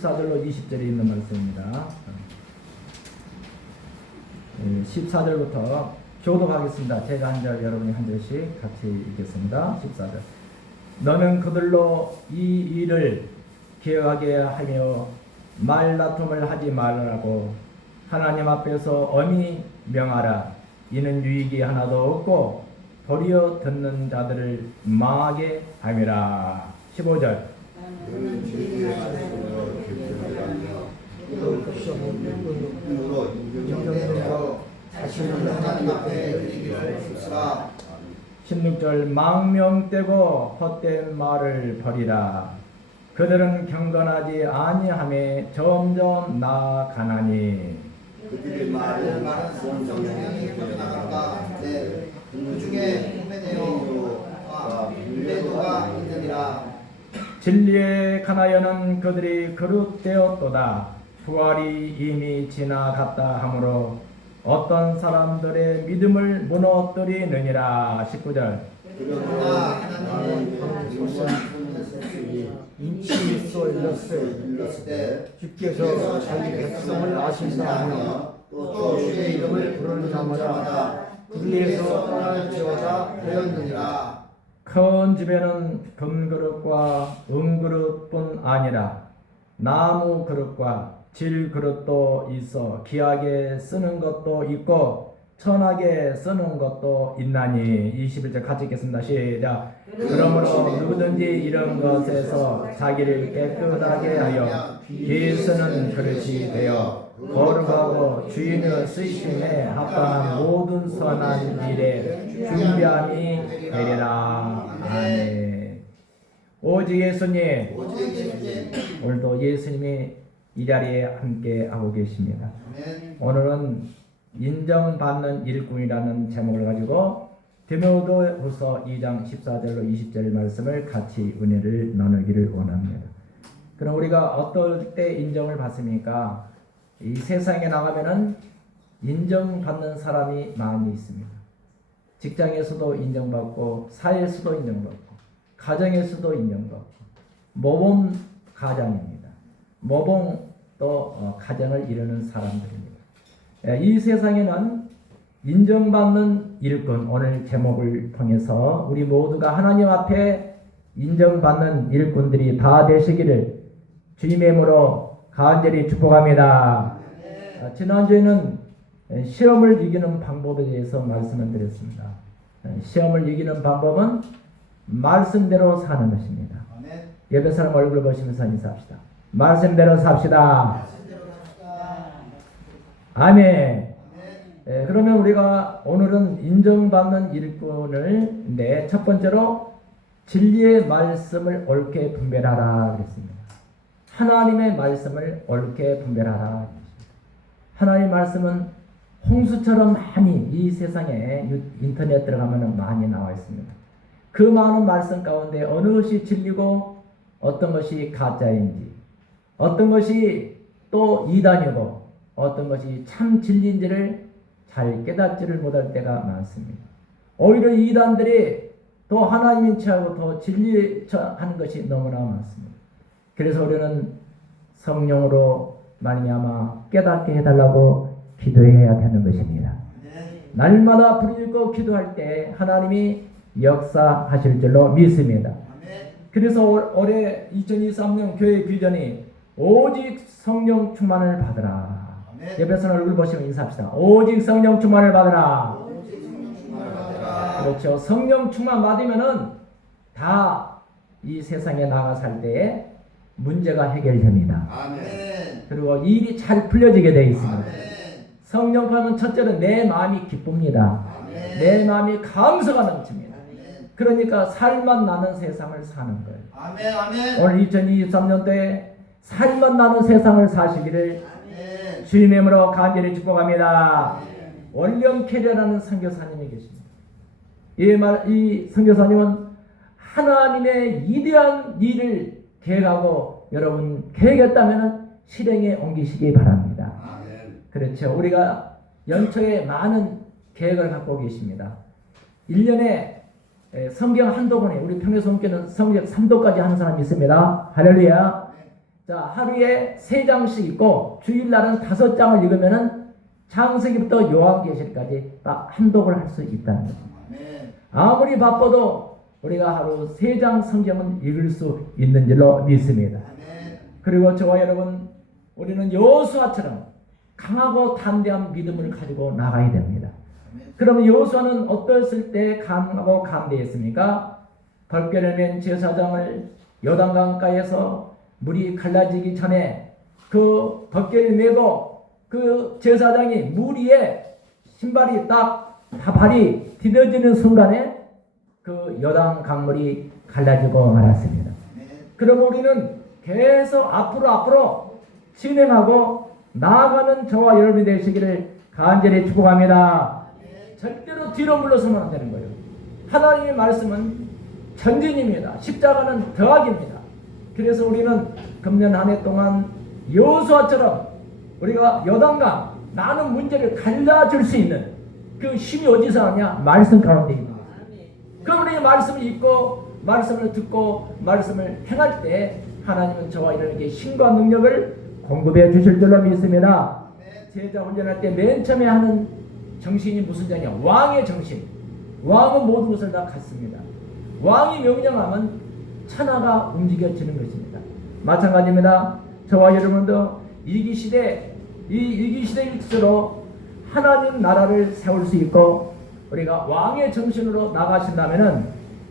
14절로 20절에 있는 말씀입니다. 14절부터 교독하겠습니다. 제가 한 절, 여러분이 한 절씩 같이 읽겠습니다. 14절. 너는 그들로 이 일을 기억하게 하며 말다툼을 하지 말라고 하나님 앞에서 엄히 명하라. 이는 유익이 하나도 없고 도리어 듣는 자들을 망하게 함이라. 15절. 너는 진리의 말씀으로 결정을 하며 또 끝이 없는 눈으로 인정되며 자신을 하나님 앞에 드리기를 힘쓰라. 16절. 망명되고 헛된 말을 버리라. 그들은 경건하지 아니하며 점점 나아가나니. 그들의 말은 성령이 나간다. 그 중에 후메네오와 빌레도가 있느니라. 진리에 관하여는 그들이 거룩되었도다. 부활이 이미 지나갔다 하므로 어떤 사람들의 믿음을 무너뜨리느니라. 19절. 그러나 하나님은 인치 있어 일렀을 때 주께서 자기 백성을 아신다하며 또 주의 이름을 부르는 자마다 불리에서 떠날지어다 되었느니라. 큰 집에는 금그릇과 은그릇뿐 아니라 나무 그릇과 질 그릇도 있어 귀하게 쓰는 것도 있고 천하게 쓰는 것도 있나니. 21절 같이 읽겠습니다. 시작. 그러므로 누구든지 이런 것에서 자기를 깨끗하게 하여 귀 쓰는 그릇이 되어 거룩하고 주인의 쓰이심에 합당한 모든 선한 일에 준비함이 되리라. 아멘. 오직 예수님, 오늘도 예수님이 이 자리에 함께 하고 계십니다. 오늘은 인정받는 일꾼이라는 제목을 가지고 디모데후서 2장 14절로 20절 말씀을 같이 은혜를 나누기를 원합니다. 그럼 우리가 어떨 때 인정을 받습니까? 이 세상에 나가면은 인정받는 사람이 많이 있습니다. 직장에서도 인정받고, 사회에서도 인정받고, 가정에서도 인정받고, 모범 가장입니다. 모범 또 가정을 이루는 사람들입니다. 이 세상에는 인정받는 일꾼, 오늘 제목을 통해서 우리 모두가 하나님 앞에 인정받는 일꾼들이 다 되시기를 주님의 이름으로 간절히 축복합니다. 지난주에는 시험을 이기는 방법에 대해서 말씀을 드렸습니다. 시험을 이기는 방법은 말씀대로 사는 것입니다. 옆에 사람 얼굴 보시면서 인사합시다. 말씀대로 삽시다. 아멘. 그러면 우리가 오늘은 인정받는 일꾼을 첫 번째로 진리의 말씀을 옳게 분별하라 그랬습니다. 하나님의 말씀을 옳게 분별하라. 하나님의 말씀은 홍수처럼 많이 이 세상에 인터넷 들어가면 많이 나와 있습니다. 그 많은 말씀 가운데 어느 것이 진리고 어떤 것이 가짜인지, 어떤 것이 또 이단이고 어떤 것이 참 진리인지를 잘 깨닫지를 못할 때가 많습니다. 오히려 이단들이 또 하나님인 체하고 더 진리하는 것이 너무나 많습니다. 그래서 우리는 성령으로 말미암아 깨닫게 해달라고 기도해야 되는 것입니다. 날마다 부르짖고 기도할 때 하나님이 역사하실 줄로 믿습니다. 그래서 올해 2023년 교회 비전이 오직 성령 충만을 받으라. 옆에서 얼굴 보시면 인사합시다. 오직 성령 충만을 받으라. 그렇죠. 성령 충만 받으면은 다 이 세상에 나가 살 때에 문제가 해결됩니다. 아멘. 그리고 일이 잘 풀려지게 되어 있습니다. 성령 받으면 첫째는 내 마음이 기쁩니다. 내 마음이 감사가 넘칩니다. 그러니까 살만 나는 세상을 사는 거예요. 아멘. 오늘 2023년도에 살만 나는 세상을 사시기를 주님의 이름으로 간절히 축복합니다. 원령 캐리어라는 선교사님이 계십니다. 이 선교사님은 하나님의 위대한 일을 계획하고 여러분 계획했다면 실행에 옮기시기 바랍니다. 그렇죠. 우리가 연초에 많은 계획을 갖고 계십니다. 1년에 성경 한도 권에 우리 평일성교는 성경 3도까지 하는 사람이 있습니다. 할렐루야. 자, 하루에 3장씩 읽고 주일날은 5장을 읽으면은 창세기부터 요한계시록까지 딱 한독을 할 수 있다는 거죠. 아멘. 아무리 바빠도 우리가 하루 3장 성경은 읽을 수 있는 줄로 믿습니다. 아멘. 그리고 저와 여러분, 우리는 여호수아처럼 강하고 담대한 믿음을 가지고 나가야 됩니다. 그러면 여호수아는 어떠했을 때 강하고 담대했습니까? 벌교를 맨 제사장을 요단강가에서 물이 갈라지기 전에 그 벌교를 메고 그 제사장이 물 위에 신발이 딱 발이 디뎌지는 순간에 그 요단 강물이 갈라지고 말았습니다. 그럼 우리는 계속 앞으로 진행하고 나아가는 저와 여러분이 되시기를 간절히 축복합니다. 절대로 뒤로 물러서면 안 되는 거예요. 하나님의 말씀은 전진입니다. 십자가는 더하기입니다. 그래서 우리는 금년 한 해 동안 여호수아처럼 우리가 요단강 많은 문제를 갈라줄 수 있는 그 힘이 어디서 하냐? 말씀 가운데 있는 거예요. 그럼 우리 말씀을 읽고 말씀을 듣고 말씀을 행할 때 하나님은 저와 여러분에게 힘과 능력을 공급해 주실 줄로 믿습니다. 제자 훈련할 때 맨 처음에 하는 정신이 무슨 정이냐? 왕의 정신. 왕은 모든 것을 다 갖습니다. 왕이 명령하면 천하가 움직여지는 것입니다. 마찬가지입니다. 저와 여러분도 위기시대일수록 하나님 나라를 세울 수 있고 우리가 왕의 정신으로 나가신다면은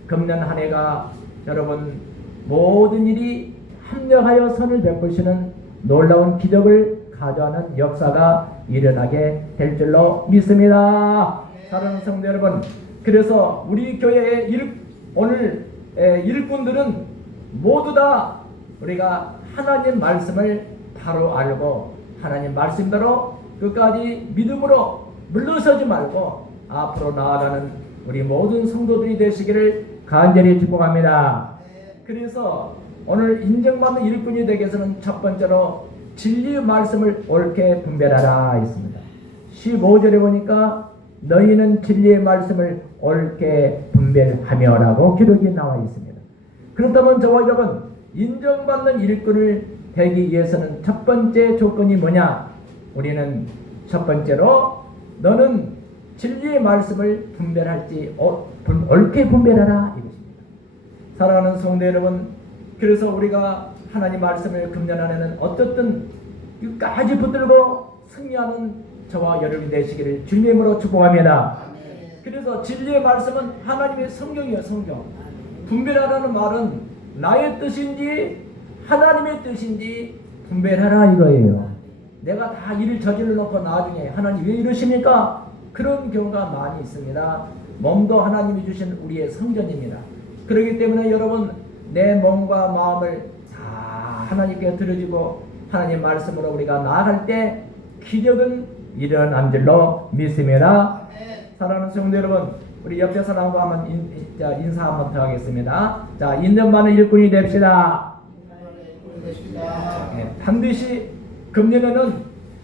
금년 한 해가 여러분 모든 일이 합력하여 선을 베푸시는 놀라운 기적을 가져가는 역사가 일어나게 될 줄로 믿습니다. 사랑하는 성도 여러분, 그래서 우리 교회의 오늘 일꾼들은 모두 다 우리가 하나님 말씀을 바로 알고 하나님 말씀대로 끝까지 믿음으로 물러서지 말고 앞으로 나아가는 우리 모든 성도들이 되시기를 간절히 축복합니다. 그래서 오늘 인정받는 일꾼이 되기 위해서는 첫 번째로 진리의 말씀을 옳게 분별하라 있습니다. 15절에 보니까 너희는 진리의 말씀을 옳게 분별하며라고 기록이 나와 있습니다. 그렇다면 저와 여러분 인정받는 일꾼을 되기 위해서는 첫 번째 조건이 뭐냐? 우리는 첫 번째로 너는 진리의 말씀을 분별할지 옳게 분별하라 이것입니다. 사랑하는 성도 여러분, 그래서 우리가 하나님 말씀을 금년 안에는 어떻든 끝까지 붙들고 승리하는 저와 여러분이 되시기를 주님으로 축복합니다. 그래서 진리의 말씀은 하나님의 성경이에요. 성경. 분별하라는 말은 나의 뜻인지 하나님의 뜻인지 분별하라 이거예요. 내가 다 일을 저질러 놓고 나중에 하나님 왜 이러십니까? 그런 경우가 많이 있습니다. 몸도 하나님이 주신 우리의 성전입니다. 그렇기 때문에 여러분 내 몸과 마음을 다 하나님께 드려지고 하나님 말씀으로 우리가 나아갈 때 기적은 일어난 줄로 믿습니다. 사랑하는 성도 여러분, 우리 옆에 사람과 한번 인사 한번 더 하겠습니다. 자, 인정받는 일꾼이 됩시다. 네, 반드시 금년에는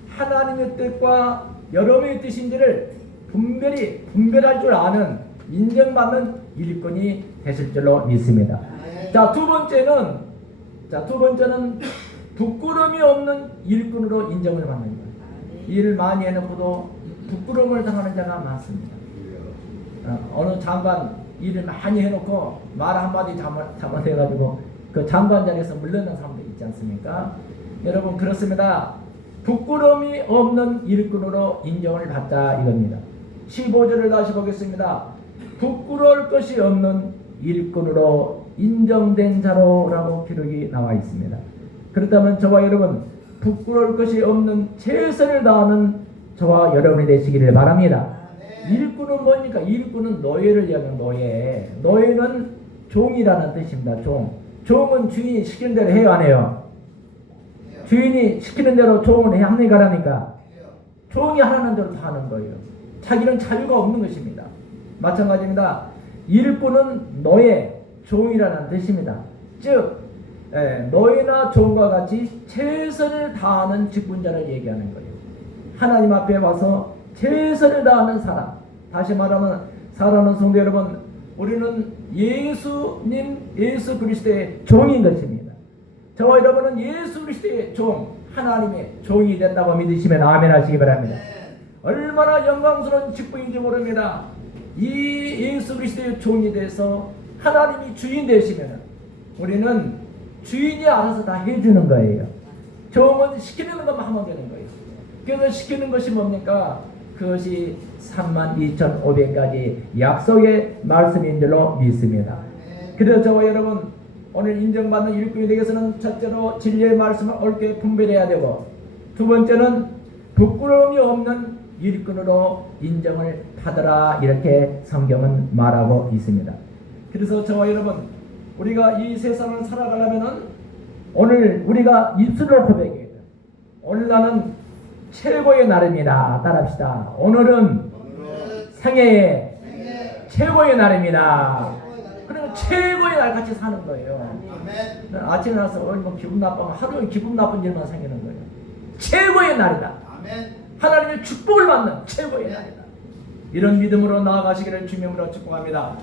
하나님의 뜻과 여러분의 뜻인지를 분별할 줄 아는 인정받는 일꾼이 되실 줄로 믿습니다. 자, 두 번째는 부끄러움이 없는 일꾼으로 인정을 받는 거예요. 일을 많이 해놓고도 부끄러움을 당하는 자가 많습니다. 어느 장관 일을 많이 해놓고 말 한마디 잘못해가지고 그 장관 자리에서 물러난 사람들 있지 않습니까? 여러분 그렇습니다. 부끄러움이 없는 일꾼으로 인정을 받자 이겁니다. 15절을 다시 보겠습니다. 부끄러울 것이 없는 일꾼으로 인정된 자로라고 기록이 나와 있습니다. 그렇다면 저와 여러분 부끄러울 것이 없는 최선을 다하는 저와 여러분이 되시기를 바랍니다. 일꾼은 뭡니까? 일꾼은 노예를 이야기하는 노예. 노예는 종이라는 뜻입니다. 종은 주인이 시키는 대로 해요, 안 해요? 주인이 시키는 대로 종은 합니까, 안 합니까? 종이 하라는 대로 다 하는 거예요. 자기는 자유가 없는 것입니다. 마찬가지입니다. 일꾼은 노예, 종이라는 뜻입니다. 즉 노예나 종과 같이 최선을 다하는 직분자를 얘기하는 거예요. 하나님 앞에 와서 최선을 다하는 사람. 다시 말하면 사랑하는 성도 여러분, 우리는 예수 그리스도의 종인 것입니다. 저와 여러분은 예수 그리스도의 종, 하나님의 종이 됐다고 믿으시면 아멘 하시기 바랍니다. 얼마나 영광스러운 직분인지 모릅니다. 이 예수 그리스도의 종이 돼서 하나님이 주인 되시면 우리는 주인이 알아서 다 해주는 거예요. 종은 시키는 것만 하면 되는 거예요. 그래서 시키는 것이 뭡니까? 그것이 32,500가지 약속의 말씀인 줄로 믿습니다. 그래서 저와 여러분 오늘 인정받는 일꾼이 되기 위해서는 첫째로 진리의 말씀을 옳게 분별해야 되고, 두 번째는 부끄러움이 없는 일꾼으로 인정을 받으라, 이렇게 성경은 말하고 있습니다. 그래서 저와 여러분 우리가 이 세상을 살아가려면은 오늘 우리가 입술로 고백해야 돼요. 오늘 나는 최고의 날입니다. 따라합시다. 오늘은 생애의 최고의 날입니다. 그러면 최고의 날 같이 사는 거예요. 아침에 나서 뭐 기분 나쁘면 하루 종일 기분 나쁜 일만 생기는 거예요. 최고의 날이다. 하나님의 축복을 받는 최고의 날이다. 이런 믿음으로 나아가시기를 주님으로 축복합니다.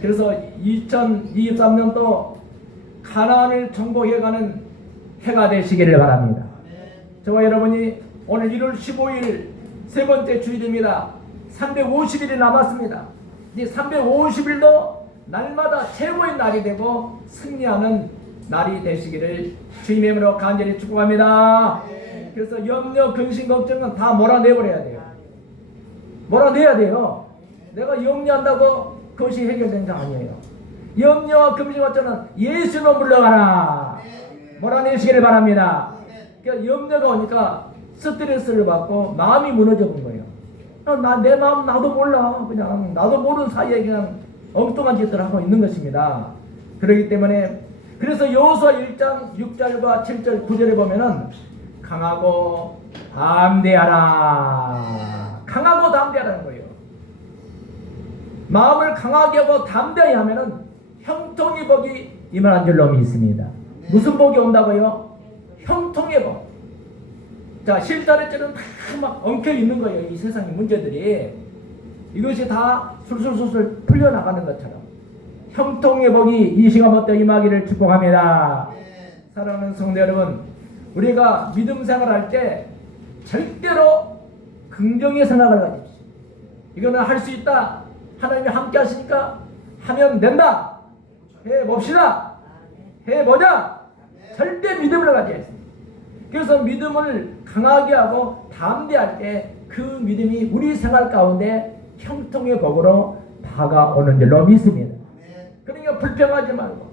그래서 2023년도 가나안을 정복해가는 해가 되시기를 바랍니다. 저와 여러분이 오늘 1월 15일 세 번째 주일입니다. 350일이 남았습니다. 이 350일도 날마다 최고의 날이 되고 승리하는 날이 되시기를 주님의 이름으로 간절히 축복합니다. 그래서 염려, 근심, 걱정은 다 몰아내버려야 돼요. 몰아내야 돼요. 내가 염려한다고 그것이 해결된 게 아니에요. 염려와 근심, 걱정은 예수로 물러가라. 몰아내시기를 바랍니다. 그러니까 염려가 오니까 스트레스를 받고 마음이 무너져 본 거예요. 내 마음 나도 몰라. 그냥 나도 모르는 사이에 그냥 엉뚱한 짓을 하고 있는 것입니다. 그렇기 때문에 그래서 여호수아 1장 6절과 7절 9절에 보면은 강하고 담대하라. 강하고 담대하라는 거예요. 마음을 강하게 하고 담대히 하면은 형통의 복이 임하는 줄로 믿습니다. 무슨 복이 온다고요? 형통의 복. 자, 실타래처럼 다 막 엉켜 있는 거예요. 이 세상의 문제들이. 이것이 다 술술술술 풀려나가는 것처럼 형통의 복이 이 시간부터 임하기를 축복합니다. 사랑하는 성도 여러분, 우리가 믿음 생활할 때 절대로 긍정의 생각을 가집시오. 이거는 할 수 있다. 하나님이 함께 하시니까 하면 된다. 해봅시다. 해보자. 절대 믿음을 가져야 했습니다. 그래서 믿음을 강하게 하고 담대할 때 그 믿음이 우리 생활 가운데 형통의 복으로 다가오는 줄로 믿습니다. 그러니까 불평하지 말고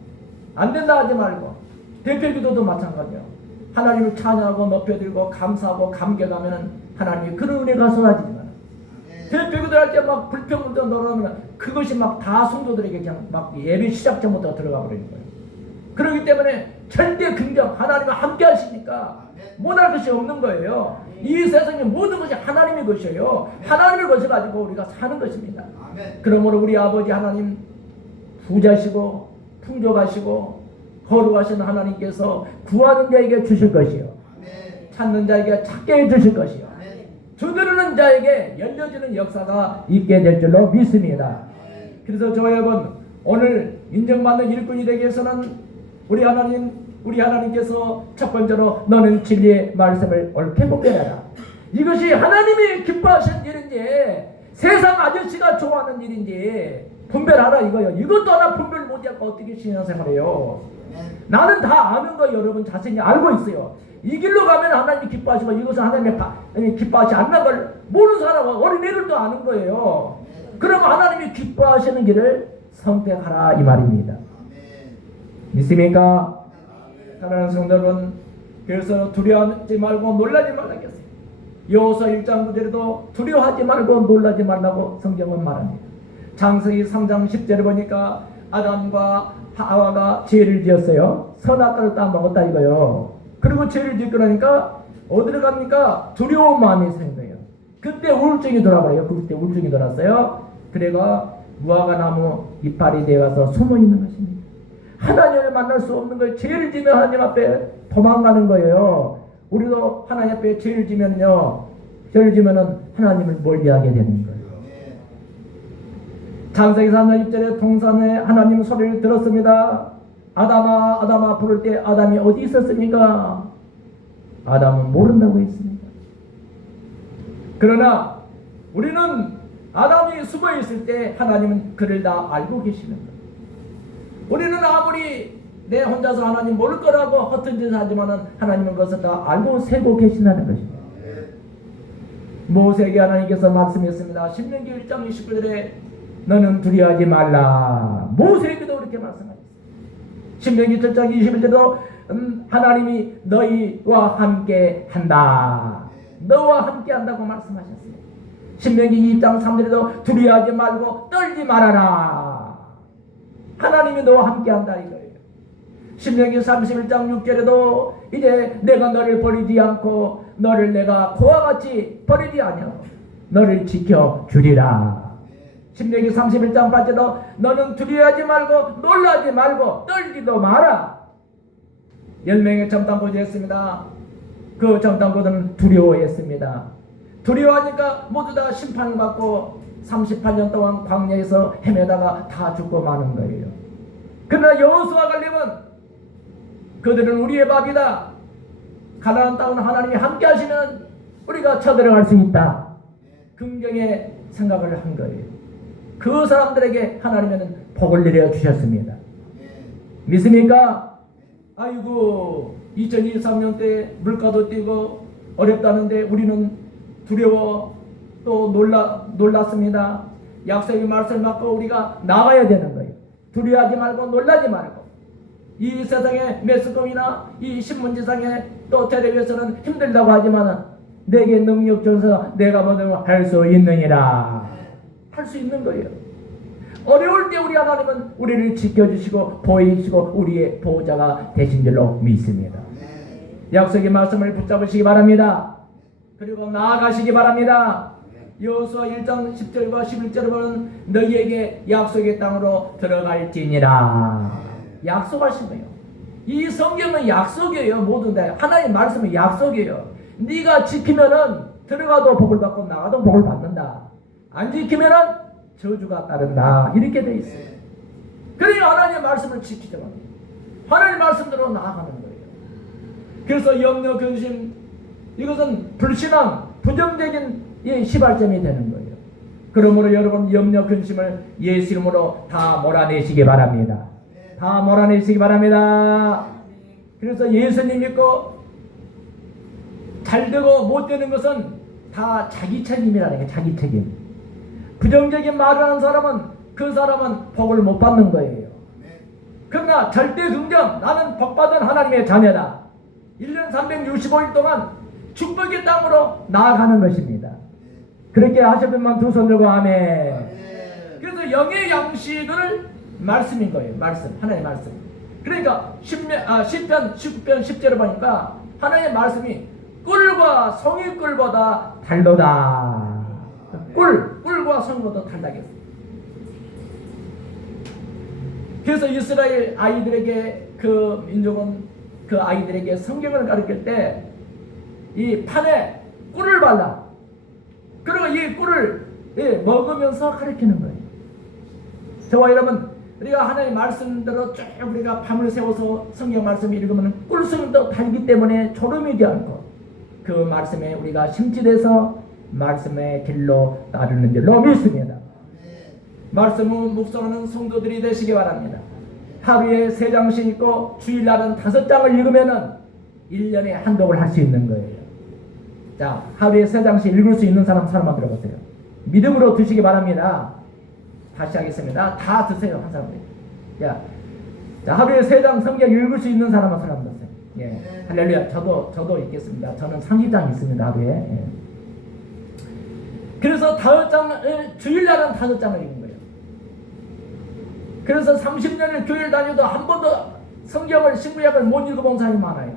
안 된다 하지 말고, 대표기도도 마찬가지요. 하나님을 찬양하고 높여들고 감사하고 감격하면 하나님이 그런 은혜가 쏟아지지만, 대표기도 할 때 막 불평도 놀아오면 그것이 막 다 성도들에게 그냥 막 예배 시작 전부터 들어가 버리는 거예요. 그렇기 때문에 절대 긍정, 하나님과 함께 하시니까 못할 것이 없는 거예요. 이 세상의 모든 것이 하나님의 것이에요. 하나님의 것을 가지고 우리가 사는 것입니다. 그러므로 우리 아버지 하나님 부자시고 풍족하시고 거룩하신 하나님께서 구하는 자에게 주실 것이요, 찾는 자에게 찾게 해주실 것이요, 두드리는 자에게 열려지는 역사가 있게 될 줄로 믿습니다. 그래서 저와 여러분, 오늘 인정받는 일꾼이 되기 위해서는 우리 하나님께서 첫 번째로 너는 진리의 말씀을 옳게 분별하라. 이것이 하나님이 기뻐하시는 일인지 세상 아저씨가 좋아하는 일인지 분별하라 이거요. 이것도 하나 분별 못하고 어떻게 신앙생활해요? 나는 다 아는 거 여러분 자신이 알고 있어요. 이 길로 가면 하나님이 기뻐하시고 이것은 하나님이 기뻐하지 않는 걸 모르는 사람은 어린애들도 아는 거예요. 그러면 하나님이 기뻐하시는 길을 선택하라 이 말입니다. 믿습니까? 사랑하는 성도 여러분, 그래서 두려워하지 말고 놀라지 말라겠어요. 여호수아 1장 9절에도 두려워하지 말고 놀라지 말라고 성경은 말합니다. 창세기 3장 10절에 보니까 아담과 하와가 죄를 지었어요. 선악과를 따먹었다 이거요. 그리고 죄를 짓고 나니까 어디로 갑니까? 두려운 마음이 생긴 거예요. 그때 우울증이 돌아버려요. 그때 우울증이 돌았어요. 그래가 무화과 나무 이파리 되어서 숨어 있는 것입니다. 하나님을 만날 수 없는 걸 죄를 지면 하나님 앞에 도망가는 거예요. 우리도 하나님 앞에 죄를 지면요, 죄를 지면은 하나님을 멀리하게 되는 거예요. 창세기 3장 1절에 동산에 하나님 소리를 들었습니다. 아담아 아담아 부를 때 아담이 어디 있었습니까? 아담은 모른다고 했습니다. 그러나 우리는 아담이 숨어 있을 때 하나님은 그를 다 알고 계시는 거예요. 우리는 아무리 내 혼자서 하나님 모를 거라고 허튼 짓을 하지만은 하나님은 그것을 다 알고 세고 계신다는 것입니다. 모세에게 하나님께서 말씀했습니다. 신명기 1장 29절에 너는 두려워하지 말라. 모세에게도 그렇게 말씀하셨어요. 신명기 7장 21절에도 하나님이 너희와 함께 한다. 너와 함께 한다고 말씀하셨어요. 신명기 2장 3절에도 두려워하지 말고 떨지 말아라. 하나님이 너와 함께 한다 이거예요. 신명기 31장 6절에도 이제 내가 너를 버리지 않고 너를 내가 그와 같이 버리지 아니하고 너를 지켜주리라. 신명기 31장 8절에도 너는 두려워하지 말고 놀라지 말고 떨지도 마라. 10명의 정탐꾼이 했습니다. 그 정탐꾼은 두려워했습니다. 두려워하니까 모두 다 심판을 받고 38년 동안 광야에서 헤매다가 다 죽고 마는 거예요. 그러나 여호수아 갈렙은 그들은 우리의 밥이다. 가나안 땅은 하나님이 함께 하시면 우리가 쳐들어갈 수 있다. 긍정의 생각을 한 거예요. 그 사람들에게 하나님은 복을 내려 주셨습니다. 믿습니까? 아이고 2023년 때 물가도 뛰고 어렵다는데 우리는 두려워 또 놀랐습니다. 약속의 말씀을 받고 우리가 나가야 되는 거예요. 두려워하지 말고 놀라지 말고. 이 세상의 매스컴이나 이 신문지상에 또 텔레비에서는 힘들다고 하지만 내게 능력 줘서 내가 뭐든 할 수 있느니라. 할 수 있는 거예요. 어려울 때 우리 하나님은 우리를 지켜주시고 보이시고 우리의 보호자가 되신 줄로 믿습니다. 약속의 말씀을 붙잡으시기 바랍니다. 그리고 나아가시기 바랍니다. 여호수아 1장 10절과 11절을 보면 너희에게 약속의 땅으로 들어갈지니라. 약속하신 거예요. 이 성경은 약속이에요. 모두 다 하나님의 말씀은 약속이에요. 네가 지키면은 들어가도 복을 받고 나가도 복을 받는다. 안 지키면은 저주가 따른다. 이렇게 돼 있어요. 그러니까 하나님의 말씀을 지키자. 하나님의 말씀대로 나아가는 거예요. 그래서 염려, 근심 이것은 불신앙, 부정적인 시발점이 되는 거예요. 그러므로 여러분 염려, 근심을 예수 이름으로 다 몰아내시기 바랍니다. 다 몰아내시기 바랍니다. 그래서 예수님 믿고 잘 되고 못 되는 것은 다 자기 책임이라는 게 자기 책임. 부정적인 말을 하는 사람은 그 사람은 복을 못 받는 거예요. 그러나 절대 긍정, 나는 복받은 하나님의 자녀다. 1년 365일 동안 축복의 땅으로 나아가는 것입니다. 그렇게 하시면만 두 손 들고 아멘. 그래서 영의 양식을 말씀인 거예요. 말씀, 하나님의 말씀. 그러니까 10편 19편 10절을 보니까 하나님의 말씀이 꿀과 송이꿀보다 달도다. 꿀과 송이보다 달다겠어요. 그래서 이스라엘 아이들에게 그 민족은 그 아이들에게 성경을 가르칠 때 이 판에 꿀을 발라. 그리고 이 꿀을 먹으면서 가르치는 거예요. 저와 여러분, 우리가 하나님의 말씀대로 쭉 우리가 밤을 새워서 성경 말씀을 읽으면 꿀송이도 달기 때문에 졸음이지 않고 그 말씀에 우리가 심취돼서 말씀의 길로 따르는 줄로 믿습니다. 말씀을 묵상하는 성도들이 되시기 바랍니다. 하루에 3장씩 읽고 주일날은 5장을 읽으면은 1년에 한 독을 할 수 있는 거예요. 자, 하루에 3장씩 읽을 수 있는 사람 한번 들어보세요. 믿음으로 드시기 바랍니다. 다시 하겠습니다. 다 드세요, 한 사람들. 자, 하루에 3장 성경 읽을 수 있는 사람 한 사람 드세요. 예, 할렐루야. 저도 읽겠습니다. 저는 30장 있습니다, 하루에. 예. 그래서 5장을 주일날은 5장을 읽는 거예요. 그래서 30년을 교회를 다녀도 한 번도 성경을 신구약을 못 읽어본 사람이 많아요.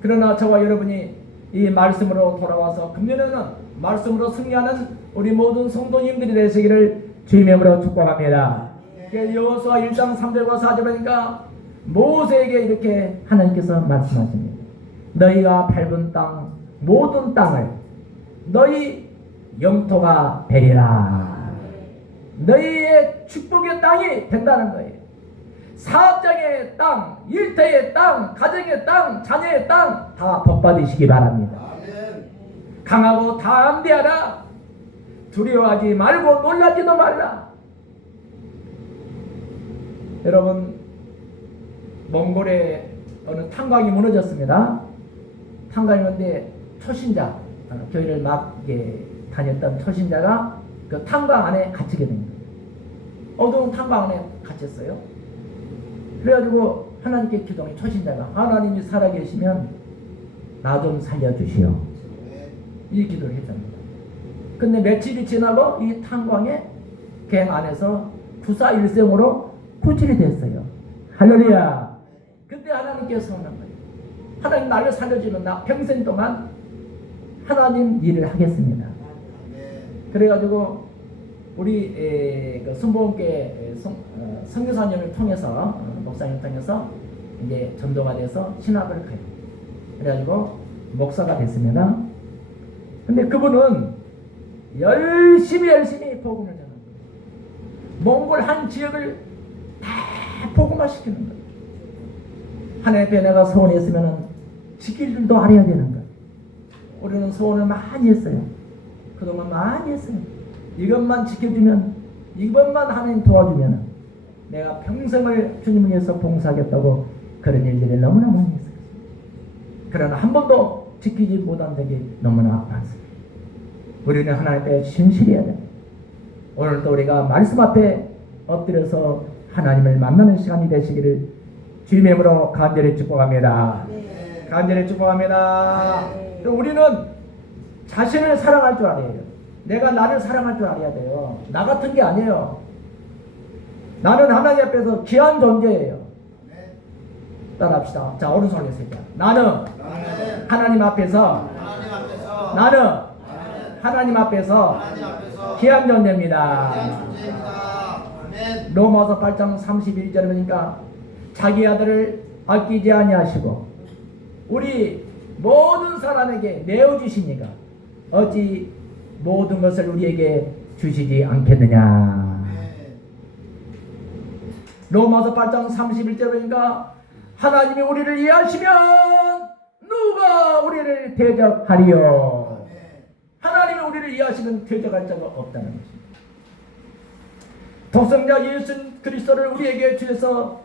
그러나 저와 여러분이 이 말씀으로 돌아와서 금년에는 말씀으로 승리하는 우리 모든 성도님들이 되시기를 주의 이름으로 축복합니다. 여호수아 1장 3절과 4절 보니까 모세에게 이렇게 하나님께서 말씀하십니다. 너희가 밟은 땅 모든 땅을 너희 영토가 되리라. 너희의 축복의 땅이 된다는 거예요. 사업장의 땅, 일터의 땅, 가정의 땅, 자녀의 땅 다 복받으시기 바랍니다. 강하고 담대하라. 두려워하지 말고 놀라지도 말라. 여러분, 몽골에 어느 탄광이 무너졌습니다. 탄광이었는데 초신자, 교회를 막 다녔던 초신자가 그 탄광 안에 갇히게 됩니다. 어두운 탄광 안에 갇혔어요. 그래가지고 하나님께 기도한 초신자가, 하나님이 살아계시면 나 좀 살려주시오, 이 기도를 했답니다. 근데 며칠이 지나고 이 탄광의 갱 안에서 부사일생으로 구출이 됐어요. 할렐루야. 그때 하나님께서 선언한 거예요. 하나님 나를 살려주면 나 평생 동안 하나님 일을 하겠습니다. 그래가지고 우리 그 순복음교회 선교사님을 통해서, 목사님을 통해서 이제 전도가 돼서 신학을 가요. 그래가지고 목사가 됐습니다. 근데 그분은 열심히 복음을 전하는 거예요. 몽골 한 지역을 다 복음화시키는 거예요. 하나님 앞에 내가 소원했으면 지킬 줄도 알아야 되는 거예요. 우리는 소원을 많이 했어요. 그동안 많이 했어요. 이것만 지켜주면, 이것만 하나님 도와주면 내가 평생을 주님을 위해서 봉사하겠다고 그런 일들을 너무나 많이 했어요. 그러나 한 번도 지키지 못한 적이 너무나 많습니다. 우리는 하나님 앞에 신실해야 됩니다. 오늘도 우리가 말씀 앞에 엎드려서 하나님을 만나는 시간이 되시기를 주님의 이름으로 간절히 축복합니다. 간절히 축복합니다. 우리는 자신을 사랑할 줄 알아야 돼요. 내가 나를 사랑할 줄 알아야 돼요. 나 같은 게 아니에요. 나는 하나님 앞에서 귀한 존재예요. 따라합시다. 자, 오른손에 세자. 나는 하나님 앞에서 하나님 앞에서 귀한 존재입니다. 로마서 8장 31절 보니까 자기 아들을 아끼지 아니하시고 우리 모든 사람에게 내어주시니까 어찌 모든 것을 우리에게 주시지 않겠느냐. 로마서 8장 31절 보니까 하나님이 우리를 이해하시면 누가 우리를 대적하리요. 하나님이 우리를 이해하시면 대적할 자가 없다는 것입니다. 독생자 예수 그리스도를 우리에게 주셔서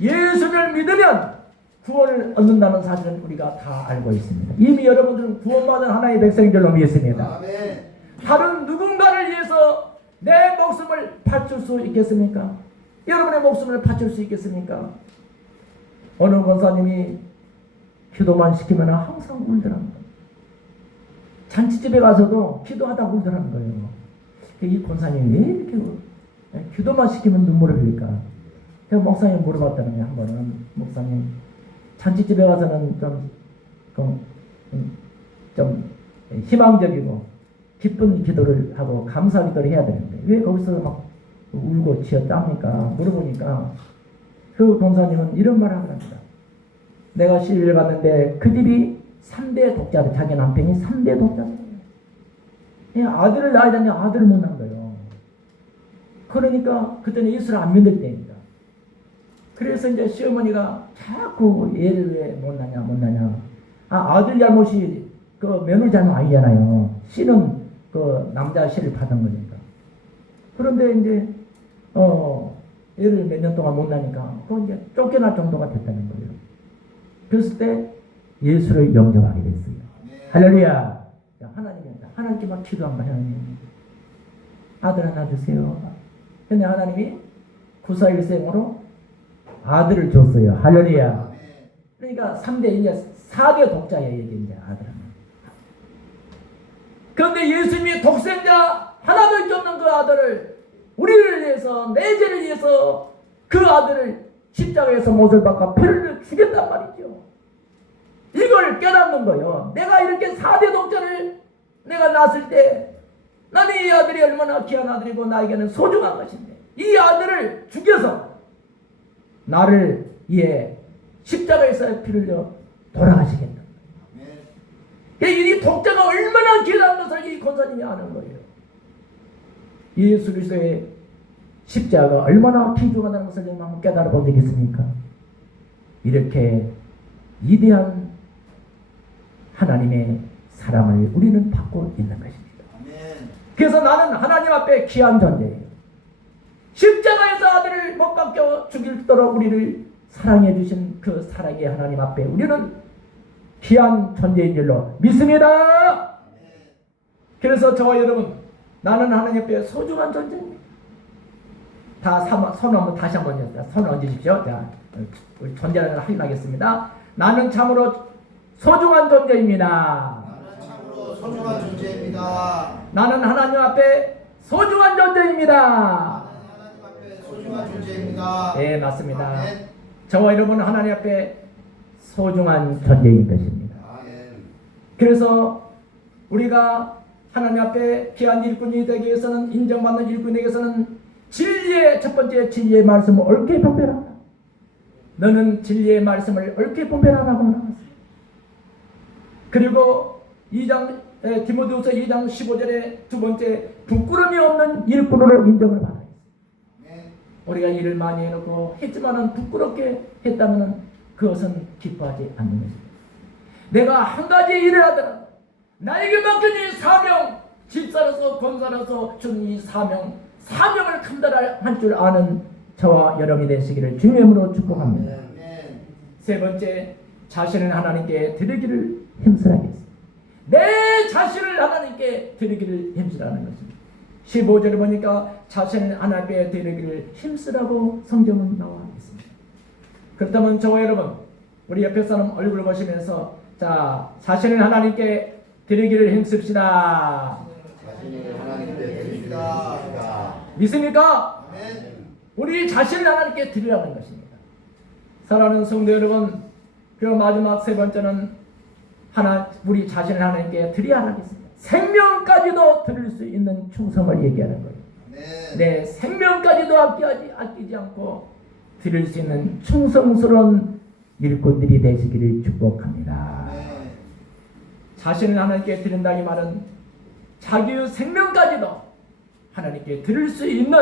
예수를 믿으면 구원을 얻는다는 사실은 우리가 다 알고 있습니다. 이미 여러분들은 구원받은 하나의 백성인 줄로 믿습니다. 다른 누군가를 위해서 내 목숨을 바칠 수 있겠습니까? 여러분의 목숨을 바칠 수 있겠습니까? 어느 권사님이 기도만 시키면 항상 울더라는 거예요. 잔치집에 가서도 기도하다 울더라는 거예요. 이 권사님이 왜 이렇게 기도만 시키면 눈물을 흘릴까? 제가 목사님 물어봤다는 거예요. 한 번은 목사님 잔치집에 가서는 좀 희망적이고 기쁜 기도를 하고 감사 기도를 해야 되는데 왜 거기서 막 울고 치었답니까? 물어보니까 그 권사님은 이런 말을 합니다. 내가 시위를 갔는데 그 집이 3대 독자들, 자기 남편이 3대 독자들이에요. 아들을 낳아야 되는데 아들을 못 낳은 거예요. 그러니까 그때는 예수를 안 믿을 때입니다. 그래서 이제 시어머니가 자꾸 얘를 왜 못 낳냐. 아들 잘못이 그 며느리 잘못 아니잖아요. 씨는 그 남자 씨를 받은 거니까. 그런데 이제 얘를 몇 년 동안 못 낳으니까 그 이제 쫓겨날 정도가 됐다는 거예요. 그랬을 때 예수를 영접하게 됐어요. 할렐루야. 하나님께 막 기도한 거야. 하나님, 아들 하나 주세요. 근데 하나님이 구사일생으로 아들을 줬어요. 할렐루야. 그러니까 4대 독자예요. 이제 아들 하나. 그런데 예수님이 독생자 하나밖에 없는 그 아들을 우리를 위해서, 내 죄를 위해서 그 아들을 십자가에서 못을 박아 피를 주겠단 말이죠. 이걸 깨닫는 거예요. 내가 이렇게 4대 독자를 내가 낳았을 때 나는 이 아들이 얼마나 귀한 아들이고 나에게는 소중한 것인데 이 아들을 죽여서 나를 위해 십자가에서 피를 흘려 돌아가시겠다. 이 독자가 얼마나 귀한 것을 이 권사님이 아는 거예요. 예수 그리스도의 십자가가 얼마나 귀중하다는 것을 여러분 한번 깨달아 본 적이 있습니까? 이렇게 위대한 하나님의 사랑을 우리는 받고 있는 것입니다. 아멘. 그래서 나는 하나님 앞에 귀한 존재예요. 십자가에서 아들을 못 박혀 죽일도록 우리를 사랑해 주신 그 사랑의 하나님 앞에 우리는 귀한 존재인 줄로 믿습니다. 그래서 저와 여러분, 나는 하나님 앞에 소중한 존재입니다. 다 손 한번 다시 한번 손 얹으십시오. 자, 우리 존재를 확인하겠습니다. 나는 참으로 소중한 존재입니다. 나는 참으로 소중한 존재입니다. 나는 하나님 앞에 소중한 존재입니다. 나는 하나님 앞에 소중한 존재입니다. 네, 맞습니다. 아멘. 저와 여러분은 하나님 앞에 소중한 존재인 것입니다. 아멘. 그래서 우리가 하나님 앞에 귀한 일꾼이 되기 위해서는, 인정받는 일꾼이 되기 위해서는 진리의 첫 번째 진리의 말씀을 옳게 분별하라. 너는 진리의 말씀을 옳게 분별하라고 나왔어요. 그리고 디모데후서 2장 15절에 두 번째, 부끄러움이 없는 일꾼으로 인정을 받아요. 우리가 일을 많이 해놓고 했지만은 부끄럽게 했다면 그것은 기뻐하지 않는 것입니다. 내가 한 가지 일을 하더라도 나에게 맡긴 이 사명, 집사로서 권사로서 준 이 사명을 감당할 줄 아는 저와 여러분이 되시기를 주님의 이름으로 축복합니다. 아멘. 세 번째, 자신을 하나님께 드리기를 힘쓰라겠습니다. 내 자신을 하나님께 드리기를 힘쓰라는 것입니다. 15절에 보니까 자신을 하나님께 드리기를 힘쓰라고 성경은 나와 있습니다. 그렇다면 저와 여러분, 우리 옆에 사람 얼굴을 보시면서 자, 자신을 하나님께 드리기를 힘씁시다. 자신을 하나님께 드립니다. 믿습니까? 아멘. 우리 자신을 하나님께 드리라는 것입니다. 사랑하는 성도 여러분, 그 마지막 세 번째는 우리 자신을 하나님께 드려야 하겠습니다. 생명까지도 드릴 수 있는 충성을 얘기하는 거예요. 아멘. 내 생명까지도 아끼지 않고 드릴 수 있는 충성스러운 일꾼들이 되시기를 축복합니다. 아멘. 자신을 하나님께 드린다 이 말은 자기의 생명까지도 하나님께 드릴 수 있는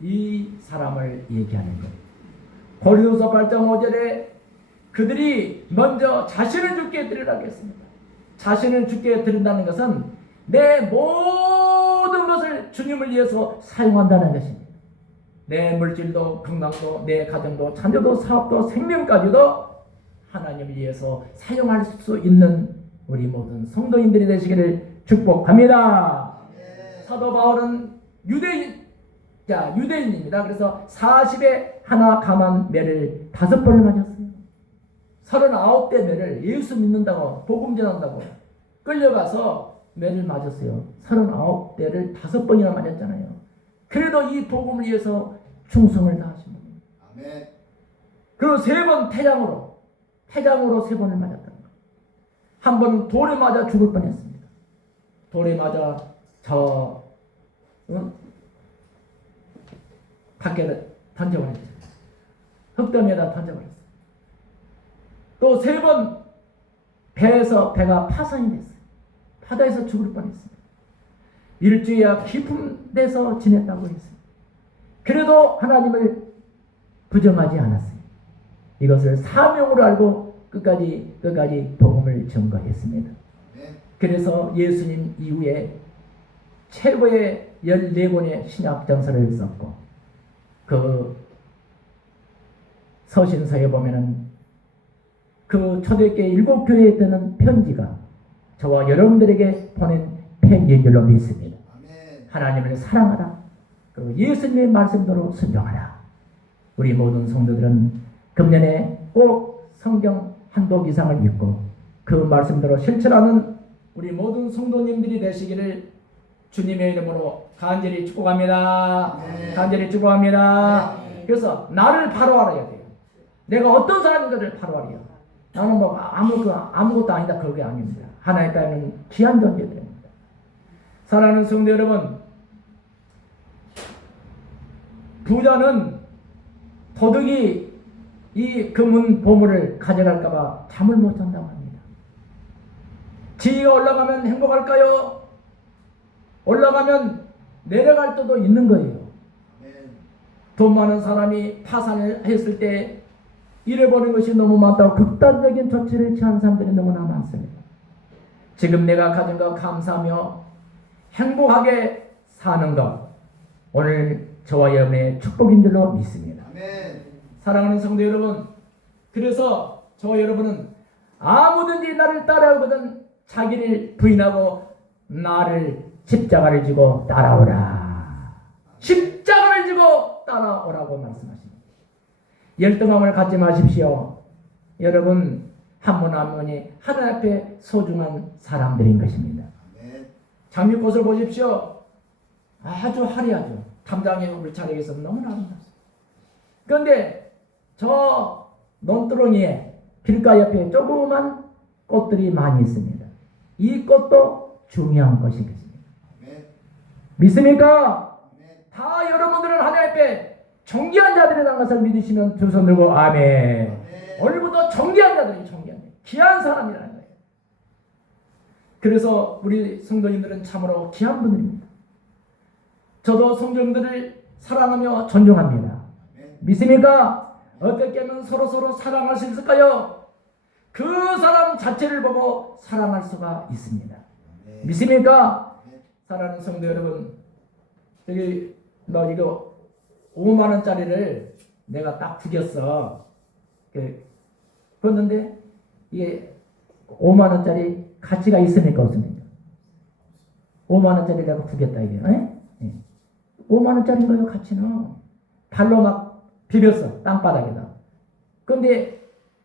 이 사람을 얘기하는 거예요. 고린도서 8장 5절에 그들이 먼저 자신을 주께 드리라고 했습니다. 자신을 주께 드린다는 것은 내 모든 것을 주님을 위해서 사용한다는 것입니다. 내 물질도, 건강도, 내 가정도, 자녀도, 사업도, 생명까지도 하나님을 위해서 사용할 수 있는 우리 모든 성도님들이 되시기를 축복합니다. 사도 바울은 유대인입니다. 그래서 40에 하나 감한 매를 5번을 맞았어요. 39대 매를 예수 믿는다고, 복음 전한다고 끌려가서 매를 맞았어요. 39대를 5번이나 맞았잖아요. 그래도 이 복음을 위해서 충성을 다하신 겁니다. 아멘. 그리고 3번 태장으로 3번을 맞았다는 거예요. 한 번은 돌에 맞아 죽을 뻔했습니다. 돌에 맞아 밖에 던져버렸어요. 흙더미에다 던져버렸어요. 또 3번 배가 파산이 됐어요. 바다에서 죽을 뻔했습니다. 일주야 깊은 데서 지냈다고 했어요. 그래도 하나님을 부정하지 않았어요. 이것을 사명으로 알고 끝까지 복음을 전가했습니다. 그래서 예수님 이후에 최고의 14권의 신약 전서를 썼고 그 서신서에 보면은 그 초대교회 7교회에 뜨는 편지가 저와 여러분들에게 보낸 편지인 줄로 믿습니다. 아멘. 하나님을 사랑하라. 그리고 예수님의 말씀대로 순종하라. 우리 모든 성도들은 금년에 꼭 성경 한독 이상을 읽고 그 말씀대로 실천하는 우리 모든 성도님들이 되시기를 주님의 이름으로 간절히 축복합니다. 네. 간절히 축복합니다. 네. 그래서 나를 바로 알아야 돼요. 내가 어떤 사람인가를 바로 알아야 돼요. 나는 뭐 아무것도 아니다 그게 아닙니다. 하나님 따위는 귀한 존재들입니다. 사랑하는 성도 여러분, 부자는 도둑이 이 금은 보물을 가져갈까봐 잠을 못 잔다고 합니다. 지위가 올라가면 행복할까요? 올라가면 내려갈 때도 있는 거예요. 돈 많은 사람이 파산을 했을 때 잃어버린 것이 너무 많다고 극단적인 조치를 취한 사람들이 너무나 많습니다. 지금 내가 가진 것 감사하며 행복하게 사는 것, 오늘 저와 여러분의 축복인 줄로 믿습니다. 아멘. 사랑하는 성도 여러분, 그래서 저와 여러분은 아무든지 나를 따라오거든 자기를 부인하고 나를 십자가를 지고 따라오라. 십자가를 지고 따라오라고 말씀하십니다. 열등함을 갖지 마십시오. 여러분 한 분 한 분이 하나님 앞에 소중한 사람들인 것입니다. 아멘. 장미꽃을 보십시오. 아주 화려하죠. 담장에 울차리에서 너무나 아름답습니다. 그런데 저 논두렁이에 길가 옆에 조그만 꽃들이 많이 있습니다. 이 꽃도 중요한 것이겠습니다. 아멘. 믿습니까? 아멘. 다 여러분들은 하나님 앞에 정귀한 자들이라는 것을 믿으시면 두 손 들고 아멘. 아멘. 오늘부터 정귀한 자들이 정귀한 자, 귀한 사람이라는 거예요. 그래서 우리 성도님들은 참으로 귀한 분들입니다. 저도 성도님들을 사랑하며 존중합니다. 아멘. 믿습니까? 어떻게 하면 서로 사랑할 수 있을까요? 그 사람 자체를 보고 사랑할 수가 있습니다. 아멘. 믿습니까? 아멘. 사랑하는 성도 여러분, 여기 너 이거 5만 원짜리를 내가 딱 구겼어. 그랬는데 이게 5만 원짜리 가치가 있습니까 없습니까? 5만 원짜리 내가 구겼다 이게. 에? 예. 5만 원짜리인 거예요 가치는. 발로 막 비볐어 땅바닥에다. 그런데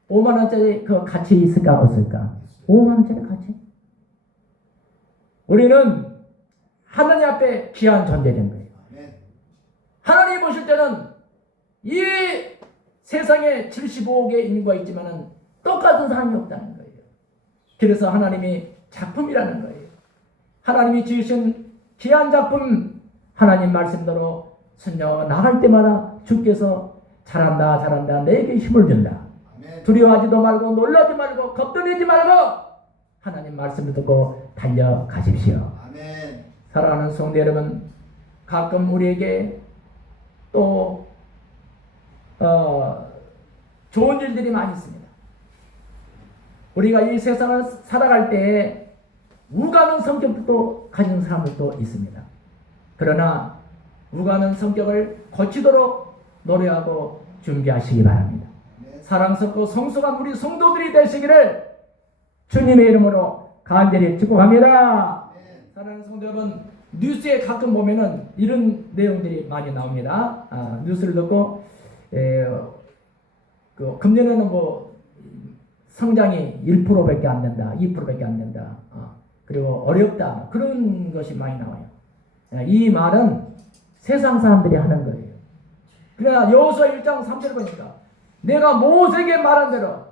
5만 원짜리 그 가치 있을까 없을까? 5만 원짜리 가치. 우리는 하나님 앞에 귀한 존재된 거예요. 아멘. 하나님 보실 때는 이 세상에 75억의 인구가 있지만은 똑같은 사람이 없다는 거예요. 그래서 하나님이 작품이라는 거예요. 하나님이 지으신 귀한 작품, 하나님 말씀대로 순녀 나갈 때마다 주께서 잘한다 내게 힘을 준다. 아멘. 두려워하지도 말고 놀라지 말고 겁들이지 말고 하나님 말씀을 듣고 달려가십시오. 아멘. 사랑하는 성도 여러분, 가끔 우리에게 또 좋은 일들이 많이 있습니다. 우리가 이 세상을 살아갈 때 우가는 성격도 가진 사람들도 있습니다. 그러나 우가는 성격을 고치도록 노력하고 준비하시기 바랍니다. 아멘. 사랑스럽고 성숙한 우리 성도들이 되시기를 주님의 이름으로 간절히 축복합니다. 아멘. 사랑하는 성도 여러분, 뉴스에 가끔 보면은 이런 내용들이 많이 나옵니다. 뉴스를 듣고 금년에는 뭐 성장이 1%밖에 안 된다, 2%밖에 안 된다, 그리고 어렵다, 그런 것이 많이 나와요. 이 말은 세상 사람들이 하는 거예요. 그러나 여호수아 1장 3절 보니까 내가 모세에게 말한 대로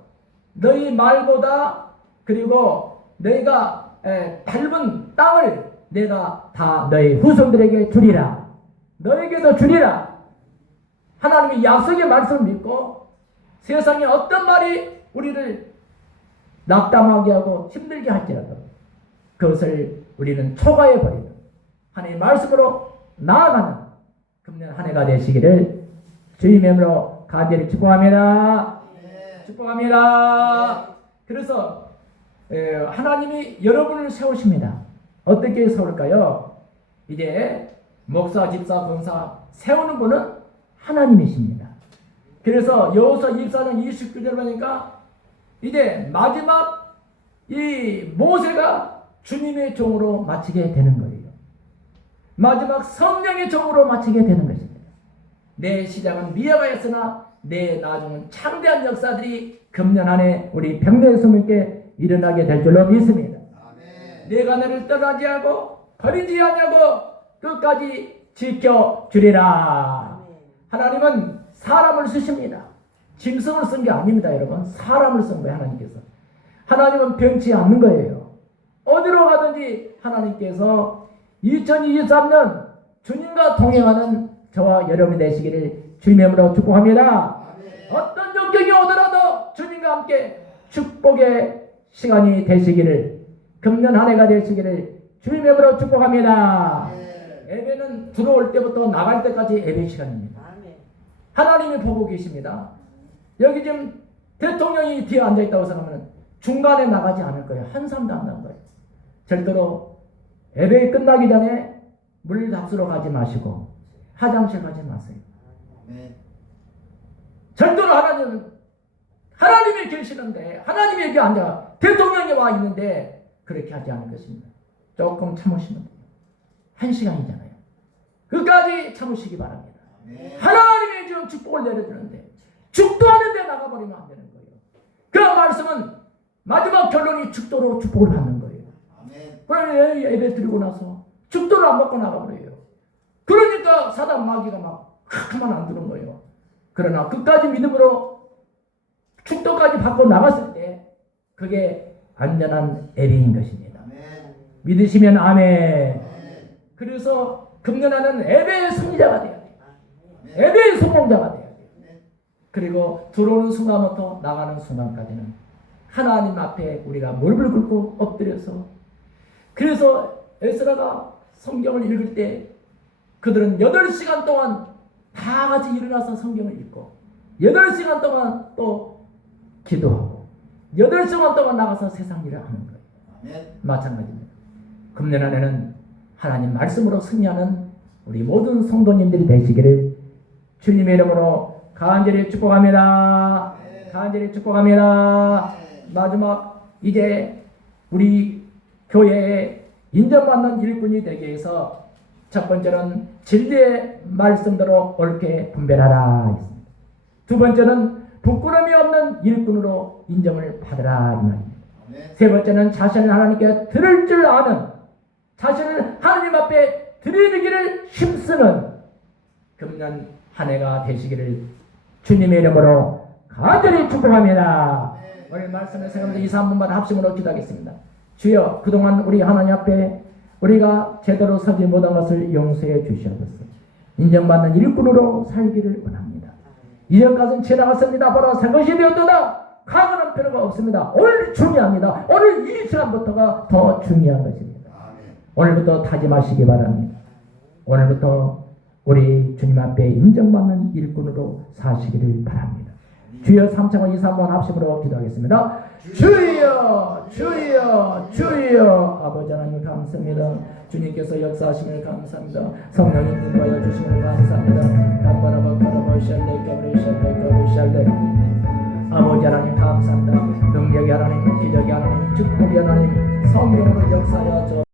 너희 말보다 그리고 너희가 밟은 땅을 내가 다 너희 후손들에게 주리라. 너에게도 주리라. 하나님이 약속의 말씀을 믿고 세상에 어떤 말이 우리를 낙담하게 하고 힘들게 할지라도 그것을 우리는 초과해 버리는 하나님의 말씀으로 나아가는 금년 한 해가 되시기를 주님의 이름으로 간절히 축복합니다. 아멘. 축복합니다. 그래서 하나님이 여러분을 세우십니다. 어떻게 세울까요? 이제 목사, 집사, 권사 세우는 분은 하나님이십니다. 그래서 여호수아 24장 29절 보니까 이제 마지막 이 모세가 주님의 종으로 마치게 되는 거예요. 마지막 성령의 종으로 마치게 되는 것입니다. 내 시작은 미화가였으나 내 나중은 창대한 역사들이 금년 안에 우리 백내의 소명께 일어나게 될 줄로 믿습니다. 아멘. 내가 너를 떠나지 않고 버리지 않냐고 끝까지 지켜주리라. 하나님은 사람을 쓰십니다. 짐승을 쓴 게 아닙니다, 여러분. 사람을 쓴 거예요, 하나님께서. 하나님은 변치 않는 거예요. 어디로 가든지 하나님께서 2023년 주님과 동행하는 저와 여러분이 되시기를 주님의 이름으로 축복합니다. 아멘. 어떤 역경이 오더라도 주님과 함께 축복의 시간이 되시기를, 금년 한 해가 되시기를 주님의 이름으로 축복합니다. 아멘. 예배는 들어올 때부터 나갈 때까지 예배 시간입니다. 하나님이 보고 계십니다. 여기 지금 대통령이 뒤에 앉아있다고 생각하면 중간에 나가지 않을 거예요. 한 사람도 안 나갈 거예요. 절대로 예배 끝나기 전에 물 잡수러 가지 마시고 화장실 가지 마세요. 절대로 하나님이 계시는데 하나님이 여기 앉아 대통령이 와 있는데 그렇게 하지 않을 것입니다. 조금 참으시면 돼요. 1시간이잖아요. 끝까지 참으시기 바랍니다. 하나님이 지금 축복을 내려주는데 축도하는데 나가버리면 안 되는 거예요. 그 말씀은 마지막 결론이 축도로 축복을 받는 거예요. 그래 예배 드리고 나서 축도를 안 받고 나가버려요. 그러니까 사단 마귀가 막 하면 안 되는 거예요. 그러나 끝까지 믿음으로 축도까지 받고 나갔을 때 그게 안전한 예배인 것입니다. 믿으시면 아멘. 그래서 금년에는 예배의 승리자가 돼야 돼요. 예배의 성공자가 돼야 돼요. 그리고 들어오는 순간부터 나가는 순간까지는 하나님 앞에 우리가 무릎을 꿇고 엎드려서 그래서 에스라가 성경을 읽을 때 그들은 8시간 동안 다 같이 일어나서 성경을 읽고 8시간 동안 또 기도하고 8시간 동안 나가서 세상 일을 하는 거예요. 마찬가지입니다. 금년 안에는 하나님 말씀으로 승리하는 우리 모든 성도님들이 되시기를 주님의 이름으로 간절히 축복합니다. 간절히 축복합니다. 마지막 이제 우리 교회에 인정받는 일꾼이 되기 위해서 첫 번째는 진리의 말씀대로 옳게 분별하라. 두 번째는 부끄러움이 없는 일꾼으로 인정을 받으라. 이 말입니다. 세 번째는 자신을 하나님께 드릴 줄 아는 자신을 하나님 앞에 드리기를 힘쓰는 금년 한 해가 되시기를 주님의 이름으로 간절히 축복합니다. 오늘 말씀을 생각하면서 2, 3분만 합심으로 기도하겠습니다. 주여 그동안 우리 하나님 앞에 우리가 제대로 서지 못한 것을 용서해 주시옵소서. 인정받는 일꾼으로 살기를 원합니다. 이전까지는 지나갔습니다. 바로 새 것이 되었도다. 과거는 필요가 없습니다. 오늘 중요합니다. 오늘 이 시간부터가 더 중요한 것입니다. 오늘부터 다짐하시기 바랍니다. 오늘부터 우리 주님 앞에 인정받는 일꾼으로 사시기를 바랍니다. 주여 3창을 2, 3번 합심으로 기도하겠습니다. 주여 주여 주여 아버지 하나님 감사합니다. 주님께서 역사하심을 감사합니다. 성령님 인도하여 주심을 감사합니다. 아버지 하나님 감사합니다. 능력의 하나님, 기적의 하나님, 축복의 하나님, 성령으로 역사하여